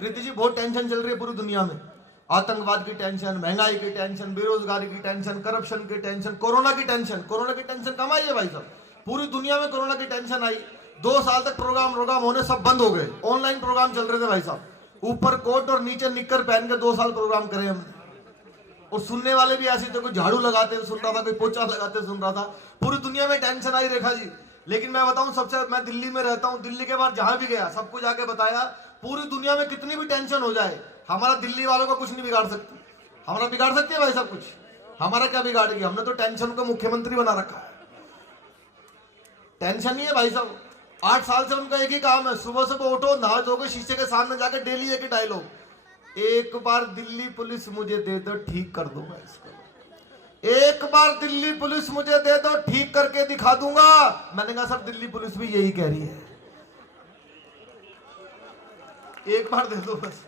प्रीति जी बहुत टेंशन चल रही है पूरी दुनिया में, आतंकवाद की टेंशन, महंगाई की टेंशन, बेरोजगारी की टेंशन, करप्शन की टेंशन, कोरोना की टेंशन। कोरोना की टेंशन कम आई है भाई साहब, पूरी दुनिया में कोरोना की टेंशन आई। 2 साल तक प्रोग्राम होने सब बंद हो गए, ऑनलाइन प्रोग्राम चल रहे थे भाई साहब, ऊपर कोट और नीचे निक्कर पहन के 2 साल प्रोग्राम करे हमने। और सुनने वाले भी ऐसे थे, कोई झाड़ू लगाते हुए सुन रहा था, कोई पोछा लगाते हुए सुन रहा था। पूरी दुनिया में टेंशन आई रेखा जी। लेकिन मैं बताऊं, सबसे मैं दिल्ली में रहता हूं, दिल्ली के बाद जहां भी गया सबको जाके बताया, पूरी दुनिया में कितनी भी टेंशन हो जाए, हमारा दिल्ली वालों को कुछ नहीं बिगाड़ सकती। हमारा बिगाड़ सकती है भाई साहब कुछ? हमारा क्या बिगाड़ेगी? हमने तो टेंशन को मुख्यमंत्री बना रखा है। टेंशन ही है भाई साहब। 8 साल से उनका एक ही काम है, सुबह सुबह उठो, नहा धोके शीशे के सामने जाके डेली एक ही डायलॉग, एक बार दिल्ली पुलिस मुझे दे दो, ठीक कर दूंगा इसको। एक बार दिल्ली पुलिस मुझे दे दो, ठीक करके दिखा दूंगा। मैंने कहा सर दिल्ली पुलिस भी यही कह रही है, एक बार दे दो बस।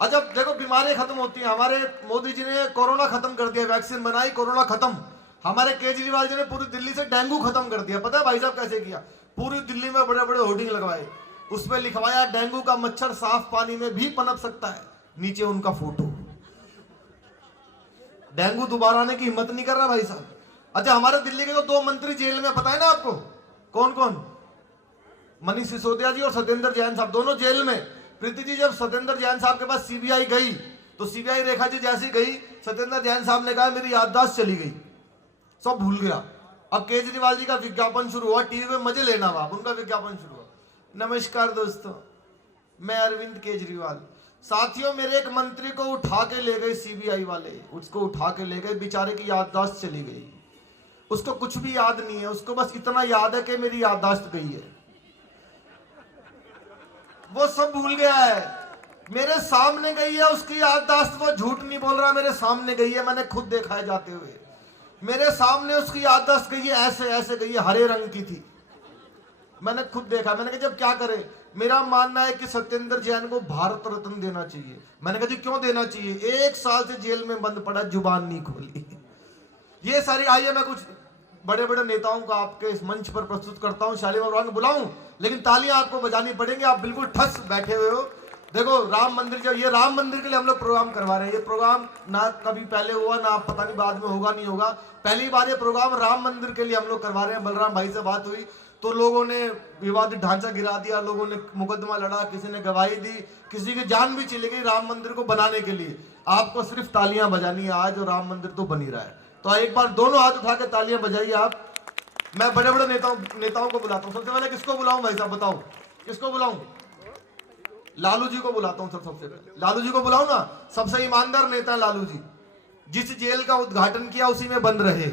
अच्छा देखो, बीमारियां खत्म होती हैं। हमारे मोदी जी ने कोरोना खत्म कर दिया, वैक्सीन बनाई, कोरोना खत्म। हमारे केजरीवाल जी ने पूरी दिल्ली से डेंगू खत्म कर दिया। पता है भाई साहब कैसे किया? पूरी दिल्ली में बड़े बड़े होर्डिंग लगवाए, उसमें लिखवाया डेंगू का मच्छर साफ पानी में भी पनप सकता है, नीचे उनका फोटो। डेंगू दोबारा आने की हिम्मत नहीं कर रहा भाई साहब। अच्छा हमारे दिल्ली के तो 2 मंत्री जेल में, पता है ना आपको कौन कौन? मनीष सिसोदिया जी और सत्येंद्र जैन साहब, दोनों जेल में। प्रीति जी जब सत्येंद्र जैन साहब के पास सीबीआई गई, तो सीबीआई रेखा जी जैसी गई, सत्येंद्र जैन साहब ने कहा मेरी याददाश्त चली गई, सब भूल गया। अब केजरीवाल जी का विज्ञापन शुरू हुआ, टीवी में मजे लेना हुआ, उनका विज्ञापन शुरू हुआ। नमस्कार दोस्तों, मैं अरविंद केजरीवाल। साथियों मेरे एक मंत्री को उठा के ले गए सीबीआई वाले, उसको उठा के ले गए, बेचारे की याददाश्त चली गई। उसको कुछ भी याद नहीं है, उसको बस इतना याद है कि मेरी याददाश्त गई है, वो सब भूल गया है। मेरे सामने गई है उसकी याददाश्त, वो झूठ नहीं बोल रहा, मेरे सामने गई है, मैंने खुद देखा है जाते हुए। मेरे सामने उसकी याददाश्त गई है, ऐसे ऐसे गई है, हरे रंग की थी, मैंने खुद देखा। मैंने कहा जब क्या करें? मेरा मानना है कि सत्येंद्र जैन को भारत रत्न देना चाहिए। मैंने कहा जी क्यों देना चाहिए? 1 साल से जेल में बंद पड़ा, जुबान नहीं खोली। ये सारी, आइए मैं कुछ बड़े बड़े नेताओं को आपके इस मंच पर प्रस्तुत करता हूं। शालीमार को बुलाऊं, लेकिन तालियां आपको बजानी पड़ेंगी, आप बिल्कुल ठस बैठे हुए हो। देखो राम मंदिर, जब ये राम मंदिर के लिए हम लोग प्रोग्राम करवा रहे हैं, ये प्रोग्राम ना कभी पहले हुआ, ना पता नहीं बाद में होगा नहीं होगा, पहली बार ये प्रोग्राम राम मंदिर के लिए हम लोग करवा रहे हैं। बलराम भाई से बात हुई तो लोगों ने विवादित ढांचा गिरा दिया, लोगों ने मुकदमा लड़ा, किसी ने गवाही दी, किसी की जान भी चली गई राम मंदिर को बनाने के लिए। आपको सिर्फ तालियां बजानी है आज, और राम मंदिर तो बन ही रहा है। तो एक बार दोनों हाथ उठा के तालियां बजाइए आप। मैं बड़े बड़े नेताओं को बुलाता हूं। सबसे पहले किसको बुलाऊं भाई साहब, बताओ किसको बुलाऊं? लालू जी को बुलाता हूं सबसे पहले। लालू जी को बुलाऊं ना, सबसे ईमानदार नेता है लालू जी। जिस जेल का उद्घाटन किया उसी में बंद रहे।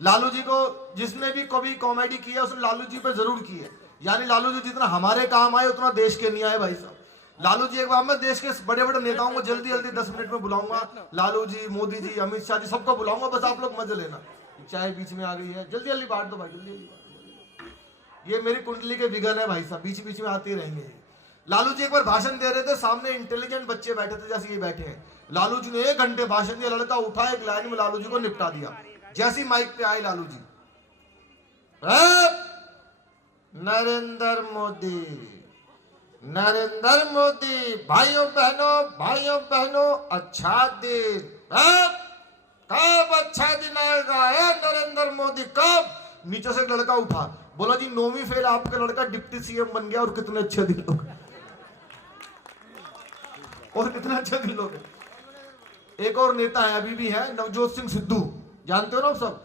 लालू जी को जिसने भी कभी कॉमेडी किया उसने लालू जी पे जरूर की है। यानी लालू जी जितना हमारे काम आए उतना देश के नहीं आए भाई साहब। लालू जी, एक बार मैं देश के बड़े बड़े नेताओं को जल्दी जल्दी 10 मिनट में बुलाऊंगा। लालू जी, मोदी जी, अमित शाह जी, सबको बुलाऊंगा, बस आप लोग मजे लेना। चाय बीच में आ गई है, जल्दी जल्दी बांट दो भाई, जल्दी जल्दी। ये मेरी कुंडली के विघन है भाई साहब, बीच बीच में आते रहेंगे। लालू जी एक बार भाषण दे रहे थे, सामने इंटेलिजेंट बच्चे बैठे थे जैसे ये बैठे हैं। लालू जी ने 1 घंटे भाषण दिया, लड़का उठा एक लाइन में लालू जी को निपटा दिया। जैसी माइक पे आए लालू जी, नरेंद्र मोदी, नरेंद्र मोदी, भाइयों बहनों अच्छा दिन, कब अच्छा दिन आएगा नरेंद्र मोदी, कब? नीचे से एक लड़का उठा, बोला जी 9वीं फेल आपका लड़का डिप्टी सीएम बन गया, और कितने अच्छे दिन लोग, और कितने अच्छे दिन लोग। एक और नेता है, अभी भी है, नवजोत सिंह सिद्धू, जानते हो ना सब।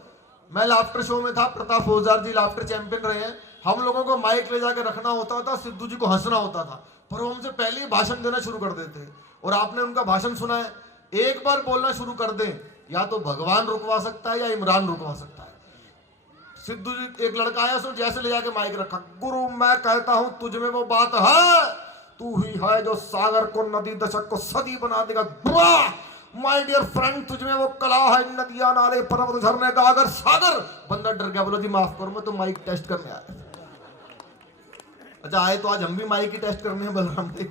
मैं लाफ्टर शो में था, प्रताप ओजार जी लाफ्टर चैंपियन रहे हैं। हम लोगों को माइक ले जाकर रखना होता था, सिद्धू जी को हंसना होता था, पर वो हमसे पहले ही भाषण देना शुरू कर देते हैं। और आपने उनका भाषण सुना है, एक बार बोलना शुरू कर दें, या तो भगवान रुकवा सकता है या इमरान रुकवा सकता है। सिद्धू जी, एक लड़का आया, सो जैसे ले जाके माइक रखा, गुरु मैं कहता हूं तुझ में वो बात है, तू ही है जो सागर को नदी, दशक को सदी बना देगा। माय डियर फ्रेंड, तुझ में वो कला है, नदियां, नाले, पर्वत, झरने, गागर, सागर। बंदा डर गया, बोला जी माफ करो, मैं तो माइक टेस्ट करने आया। अच्छा आए तो आज हम भी माइक की टेस्ट करने हैं बलराम जी।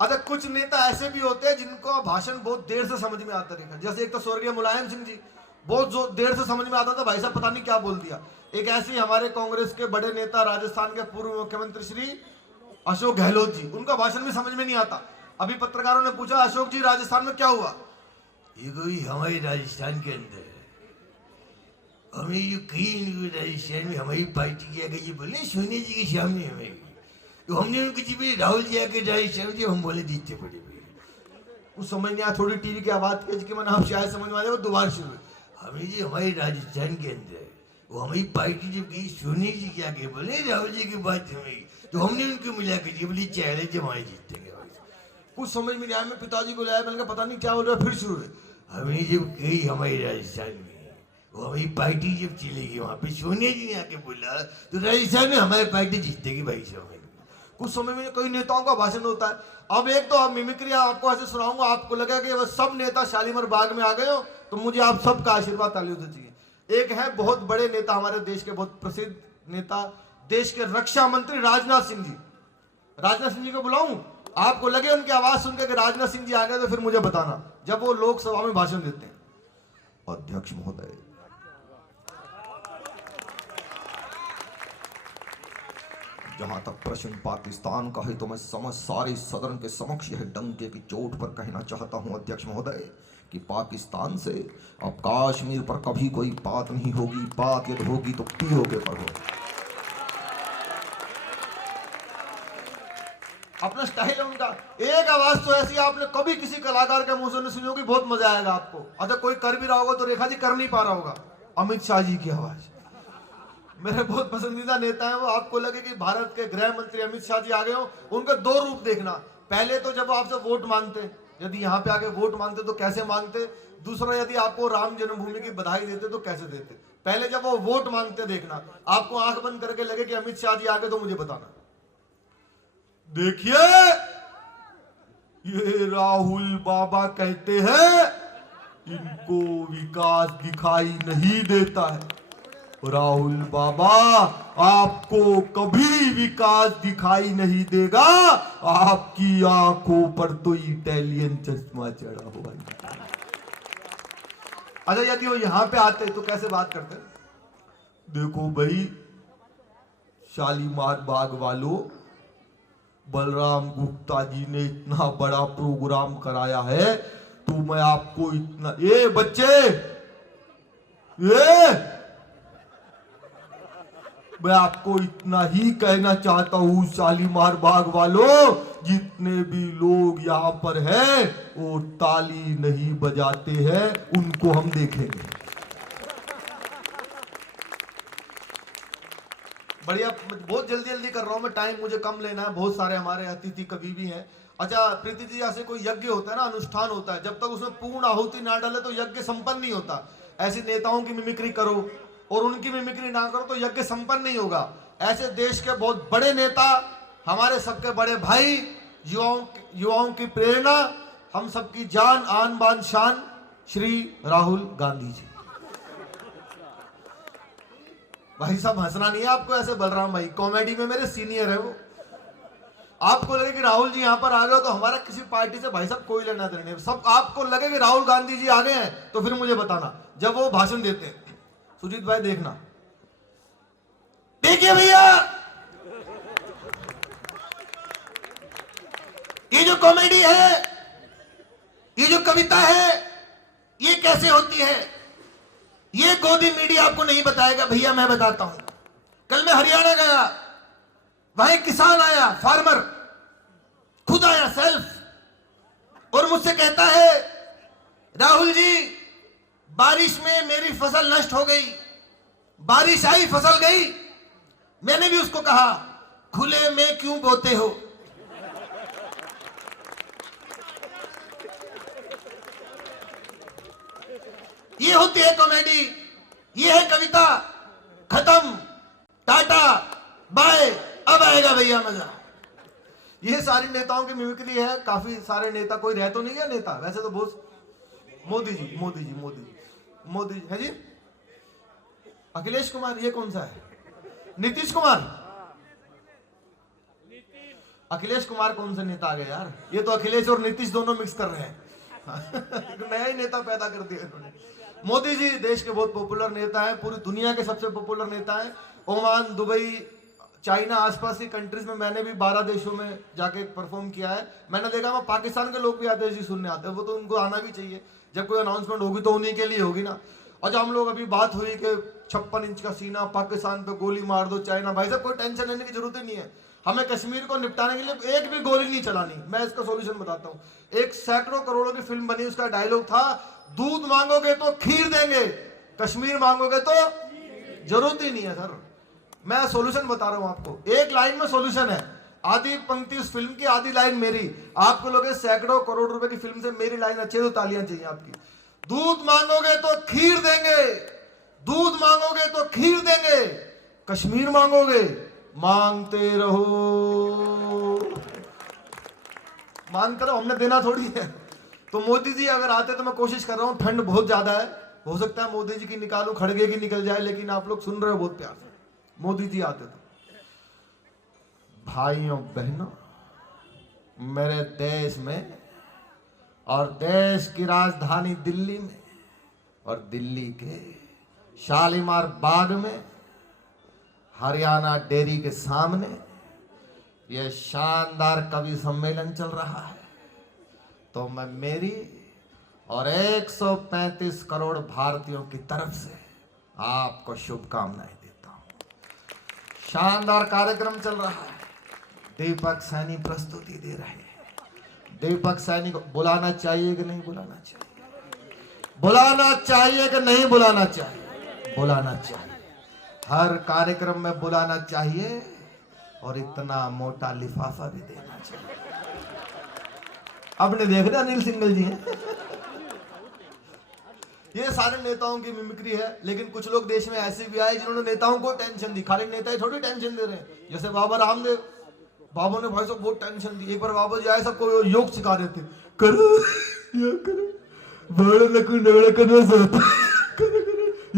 अच्छा कुछ नेता ऐसे भी होते हैं जिनको भाषण बहुत देर से समझ में आता है। जैसे एक तो स्वर्गीय मुलायम सिंह जी, बहुत देर से समझ में आता था, भाई साहब पता नहीं क्या बोल दिया। एक ऐसे हमारे कांग्रेस के बड़े नेता, राजस्थान के पूर्व मुख्यमंत्री श्री अशोक गहलोत जी, उनका भाषण भी समझ में नहीं आता। अभी पत्रकारों ने पूछा, अशोक जी राजस्थान में क्या हुआ? ये कोई हमारे राजस्थान के अंदर हमें ये कहीं राजस्थान में हमारी पार्टी की आगे ये बोले सोनिया जी के सामने हमें, तो हमने उनके जी राहुल जी आके राजस्थान जी हम बोले जीतते पड़े भाई। उस समझ नहीं आया, थोड़ी टीवी की आवाज तेज की मैंने आप शायद समझ में आ जाए, वो दोबारा शुरू। हमें जी हमारे राजस्थान के अंदर वो हमारी पार्टी जब गई सोनिया जी के आगे बोले राहुल जी की बात हमें, तो हमने उनको मिला के जी बोली चेहरे जब हमारे जीतेंगे। कुछ समझ में नहीं आया, मैं पिताजी को लाया, मैंने कहा पता नहीं क्या हो रहा है, फिर शुरू है। हमें जब गई हमारे राजस्थान में वो हमारी पार्टी जब चलेगी वहां पे सोनिया जी ने आके बोला तो राजस्थान में हमारी पार्टी जीतेगी भाई साहब। कुछ समय में कई नेताओं का भाषण होता है। अब एक तो मिमिक्री आपको ऐसे सुनाऊंगा, आपको लगेगा कि बस सब नेता शालीमार बाग में आ गए हो, तो मुझे आप सबका आशीर्वाद तालियों से चाहिए। एक है बहुत बड़े नेता, हमारे देश के बहुत प्रसिद्ध नेता, देश के रक्षा मंत्री राजनाथ सिंह जी। राजनाथ सिंह जी को बुलाऊं? आपको लगे उनकी आवाज सुनकर कि राजनाथ सिंह जी आ गए, तो फिर मुझे बताना जब वो लोकसभा में भाषण देते हैं। अध्यक्ष महोदय, जहां तक प्रश्न पाकिस्तान का है तो मैं समझ सारे सदन के समक्ष यह डंके की चोट पर कहना चाहता हूं अध्यक्ष महोदय कि पाकिस्तान से अब कश्मीर पर कभी कोई बात नहीं होगी, बात यदि होगी तो पीओके पर हो। अपना स्टाइल है उनका, एक आवाज तो ऐसी आपने कभी किसी कलाकार के मुंह से नहीं सुनी होगी, बहुत मजा आएगा आपको। अच्छा कोई कर भी रहा होगा तो रेखा जी कर नहीं पा रहा होगा, अमित शाह जी की आवाज। मेरे बहुत पसंदीदा नेता है वो। आपको लगे कि भारत के गृह मंत्री अमित शाह जी आ गए हो, उनके दो रूप देखना। पहले तो जब आपसे वोट मांगते, यदि यहाँ पे आके वोट मांगते तो कैसे मांगते, दूसरा यदि आपको राम जन्मभूमि की बधाई देते तो कैसे देते। पहले जब वो वोट मांगते देखना, आपको आंख बंद करके लगे कि अमित शाह जी आ गए तो मुझे बताना। देखिए ये राहुल बाबा कहते हैं इनको विकास दिखाई नहीं देता है। राहुल बाबा आपको कभी विकास दिखाई नहीं देगा, आपकी आंखों पर तो इटालियन चश्मा चढ़ा हुआ है। अच्छा यदि वो यहां पे आते तो कैसे बात करते? देखो भाई शालीमार बाग वालों, बलराम गुप्ता जी ने इतना बड़ा प्रोग्राम कराया है तो मैं आपको इतना, ये बच्चे ये मैं आपको इतना ही कहना चाहता हूं शालीमार बाग वालों, जितने भी लोग यहाँ पर हैं वो ताली नहीं बजाते हैं, उनको हम देखेंगे। बढ़िया, बहुत जल्दी जल्दी कर रहा हूं मैं, टाइम मुझे कम लेना है, बहुत सारे हमारे अतिथि कवि भी हैं। अच्छा प्रीति जी, ऐसे कोई यज्ञ होता है ना, अनुष्ठान होता है, जब तक उसमें पूर्ण आहुति ना डाले तो यज्ञ संपन्न नहीं होता। ऐसे नेताओं की मिमिक्री करो और उनकी मिमिक्री ना करो तो यज्ञ संपन्न नहीं होगा। ऐसे देश के बहुत बड़े नेता, हमारे सबके बड़े भाई, युवाओं की प्रेरणा, हम सबकी जान आन बान शान, श्री राहुल गांधी जी। भाई साहब हंसना नहीं है आपको, ऐसे बलराम भाई कॉमेडी में मेरे सीनियर है वो। आपको लगे कि राहुल जी यहां पर आ गए तो हमारा किसी पार्टी से भाई साहब कोई लेना देना नहीं, सब आपको लगे कि राहुल गांधी जी आ गए हैं तो फिर मुझे बताना जब वो भाषण देते हैं। सुजीत भाई देखना, देखिए भैया ये जो कॉमेडी है, ये जो कविता है, ये कैसे होती है, ये गोदी मीडिया आपको नहीं बताएगा भैया, मैं बताता हूं। कल मैं हरियाणा गया, वहां एक किसान आया, फार्मर खुद आया सेल्फ, और मुझसे कहता है राहुल जी बारिश में मेरी फसल नष्ट हो गई, बारिश आई फसल गई। मैंने भी उसको कहा खुले में क्यों बोते हो। ये होती है कॉमेडी, ये है कविता, खत्म, टाटा बाय, अब आएगा भैया मजा। ये सारी नेताओं की मिमिक्री है। काफी सारे नेता, कोई रह तो नहीं गया नेता, वैसे तो बहुत, मोदी जी है जी, अखिलेश कुमार, ये कौन सा है, नीतीश कुमार। अखिलेश कुमार कौन सा नेता आ गया यार, ये तो अखिलेश और नीतीश दोनों मिक्स कर रहे हैं। नया ही नेता पैदा कर दिया इन्होंने। मोदी जी देश के बहुत पॉपुलर नेता हैं, पूरी दुनिया के सबसे पॉपुलर नेता हैं। ओमान, दुबई, चाइना, आसपास की कंट्रीज में मैंने भी 12 देशों में जाके परफॉर्म किया है। मैंने देखा वहाँ पाकिस्तान के लोग भी आते हैं सुनने आते हैं, वो तो उनको आना भी चाहिए। जब कोई अनाउंसमेंट होगी तो उन्हीं के लिए होगी ना। और जब हम लोग अभी बात हुई कि 56 इंच का सीना, पाकिस्तान पे गोली मार दो चाइना, भाई साहब कोई टेंशन लेने की जरूरत ही नहीं है। हमें कश्मीर को निपटाने के लिए एक भी गोली नहीं चलानी। मैं इसका सॉल्यूशन बताता हूँ। एक सैकड़ों करोड़ों की फिल्म बनी, उसका डायलॉग था, दूध मांगोगे तो खीर देंगे, कश्मीर मांगोगे तो जरूरत ही नहीं है। सर मैं सॉल्यूशन बता रहा हूं आपको, एक लाइन में सॉल्यूशन है। आधी पंक्ति उस फिल्म की, आधी लाइन मेरी। आपको लोग सैकड़ों करोड़ रुपए की फिल्म से मेरी लाइन अच्छी है तो तालियां चाहिए आपकी। दूध मांगोगे तो खीर देंगे, दूध मांगोगे तो खीर देंगे, कश्मीर मांगोगे मांगते रहो। मांगते रहो, हमने देना थोड़ी है। तो मोदी जी अगर आते तो मैं कोशिश कर रहा हूं, ठंड बहुत ज्यादा है, हो सकता है मोदी जी की निकालूं, खड़गे की निकल जाए, लेकिन आप लोग सुन रहे हो बहुत प्यार से। मोदी जी आते तो भाइयों बहनों, मेरे देश में और देश की राजधानी दिल्ली में और दिल्ली के शालीमार बाग में, हरियाणा डेयरी के सामने यह शानदार कवि सम्मेलन चल रहा है। तो मैं मेरी और 135 करोड़ भारतीयों की तरफ से आपको शुभकामनाएं देता हूं। शानदार कार्यक्रम चल रहा है। दीपक सैनी प्रस्तुति दे रहे हैं। दीपक सैनी को बुलाना चाहिए कि नहीं बुलाना चाहिए? बुलाना चाहिए कि नहीं बुलाना चाहिए? बुलाना चाहिए। हर कार्यक्रम में बुलाना चाहिए और इतना मोटा लिफाफा भी देना चाहिए। आपने देख रहे अनिल सिंगल जी हैं। ये सारे नेताओं की मिमिक्री है, लेकिन कुछ लोग देश में ऐसे भी आए जिन्होंने नेताओं को टेंशन दी। खाली नेता ही थोड़ी टेंशन दे रहे हैं। जैसे बाबा रामदेव, बाबा ने भाई साहब बहुत टेंशन दी। एक बार बाबा जी आए, सबको योग सिखा रहे थे, करो ये करो, बड़े लकू नगड़े करना सब करो,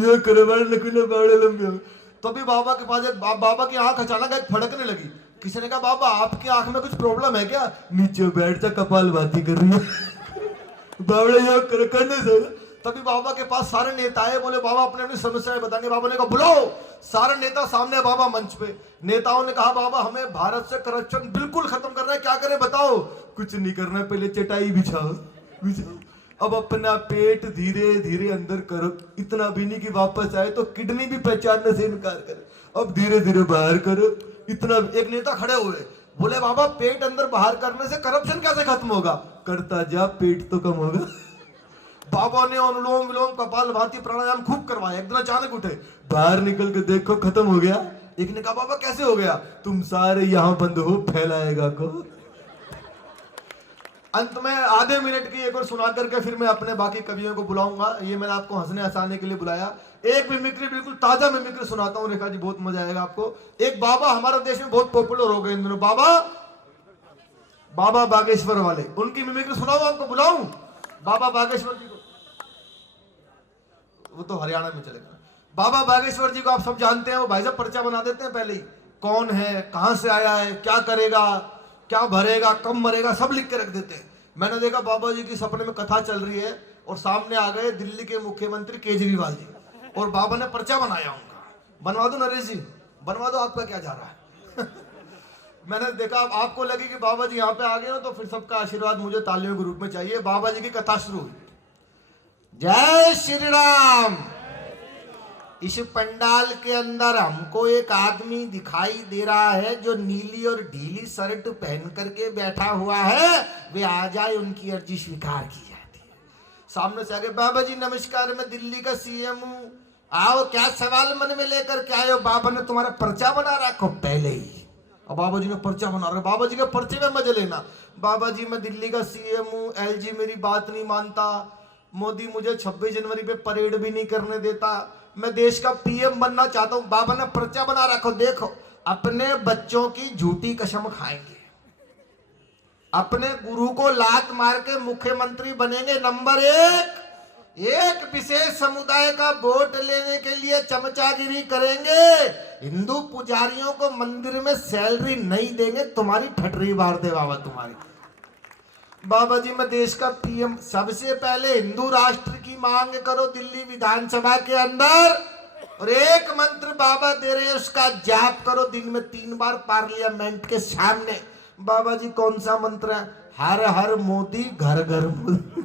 ये करो, बड़े लकू ने बड़े लंबे। तो भी बाबा के पास एक बाबा की आंख अचानक एक फड़कने लगी। किसी ने कहा, बाबा आपकी आंख में कुछ प्रॉब्लम है क्या? नीचे बैठ जा, कपाल भाती कर रही है। बाबा योग करो, करने से। तभी बाबा के पास सारे नेता आए, बोले बाबा अपने अपनी समस्याएं बताएंगे। बाबा ने कहा बुलाओ। सारे नेता सामने, बाबा मंच पे। नेताओं ने कहा, बाबा हमें भारत से करप्शन बिल्कुल खत्म करना है, क्या करें बताओ? कुछ नहीं करना है, पहले चटाई बिछाओ, अब अपना पेट धीरे धीरे अंदर करो, इतना भी नहीं कि वापस आए तो किडनी भी पहचानने से इनकार करे, अब धीरे धीरे बाहर करो, इतना। एक नेता खड़े हुए, बोले बाबा पेट अंदर बाहर करने से करप्शन कैसे खत्म होगा? करता जा, पेट तो कम होगा। बाबा ने अनुलोम विलोम कपाल भाती प्राणायाम खूब करवाया। एक दिन अचानक उठे, बाहर निकल के देखो खत्म हो गया। एक ने कहा, बाबा कैसे हो गया? तुम सारे यहाँ बंद हो, फैलाएगा को। अंत में आधे मिनट की एक और सुना करके फिर मैं अपने बाकी कवियों को बुलाऊंगा। ये मैंने आपको हंसने हंसाने के लिए बुलाया। एक मिमिक्री, बिल्कुल ताजा मिमिक्री सुनाता हूँ रेखा जी, बहुत मजा आएगा आपको। एक बाबा हमारे देश में बहुत पॉपुलर हो गए इन दिनों, बाबा बागेश्वर वाले। उनकी मिमिक्री सुनाऊं आपको? बुलाऊं बाबा बागेश्वर जी को? वो तो हरियाणा में चलेगा। बाबा बागेश्वर जी को आप सब जानते हैं। वो भाई साहब पर्चा बना देते हैं पहले ही, कौन है, कहां से आया है, क्या करेगा, क्या भरेगा, कब मरेगा, सब लिख के रख देते हैं। मैंने देखा बाबा जी की सपने में कथा चल रही है और सामने आ गए दिल्ली के मुख्यमंत्री केजरीवाल जी, और बाबा ने पर्चा बनाया उनका। बनवा दो नरेश जी, बनवा दो, आपका क्या जा रहा है? मैंने देखा, आपको लगे कि बाबा जी यहाँ पे आ गए हो तो फिर सबका आशीर्वाद मुझे तालियों के रूप में चाहिए। बाबा जी की कथा शुरू हुई। जय श्री राम। इस पंडाल के अंदर हमको एक आदमी दिखाई दे रहा है जो नीली और ढीली शर्ट पहन करके बैठा हुआ है। वे आ जाए, उनकी अर्जी स्वीकार की जाती है। सामने से आगे, बाबा जी नमस्कार, मैं दिल्ली का सीएम हूँ, आओ, क्या सवाल मन में लेकर के आए हो? बाबा ने तुम्हारा पर्चा बना रखो पहले ही। अब बाबा जी ने पर्चा बना रहे, बाबा जी के पर्चे में मजे लेना। बाबा जी मैं दिल्ली का सीएम हूँ, एलजी मेरी बात नहीं मानता, मोदी मुझे 26 जनवरी पे परेड भी नहीं करने देता, मैं देश का पीएम बनना चाहता हूं। बाबा ने पर्चा बना रखो, देखो अपने बच्चों की झूठी कसम खाएंगे, अपने गुरु को लात मार के मुख्यमंत्री बनेंगे। नंबर एक विशेष समुदाय का वोट लेने के लिए चमचागिरी करेंगे, हिंदू पुजारियों को मंदिर में सैलरी नहीं देंगे, तुम्हारी ठटरी मार दे बाबा तुम्हारी। बाबा जी मैं देश का पीएम, सबसे पहले हिंदू राष्ट्र की मांग करो दिल्ली विधानसभा के अंदर। और एक मंत्र बाबा दे रहे हैं, उसका जाप करो दिन में 3 बार पार्लियामेंट के सामने। बाबा जी कौन सा मंत्र है? हर हर मोदी घर घर मोदी।